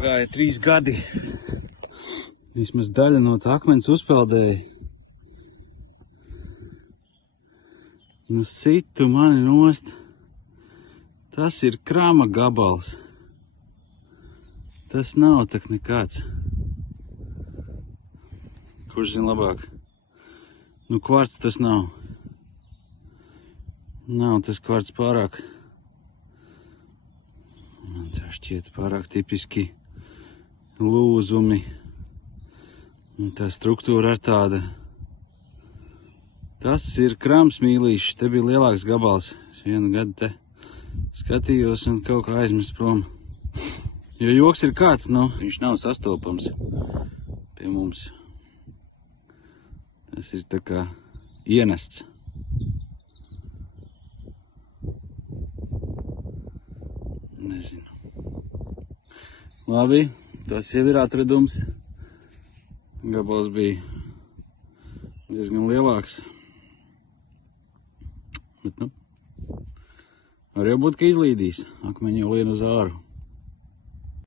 Pagāja 3 gadi. Vismaz daļa no tā akmens uzpeldēja. Nu situ mani nost. Tas ir krama gabals. Tas nav tak nekāds. Kurš zina labāk? Nu kvarts tas nav. Nav tas kvarts pārāk. Man tā šķiet pārāk tipiski lūzumi. Un tā struktūra ir tāda. Tas ir krams mīlīšs. Te bija lielāks gabals. Es vienu gadu te skatījos un kaut kā aizmirst prom. Jo joks ir kāds, nu, viņš nav sastopams pie mums. Tas ir tā kā ienests. Nezinu. Labi, tas jau ir atradums. Gabals bija diezgan lielāks. Bet, nu, var jau būt, ka izlīdīs. Akmeņi jau lien uz āru.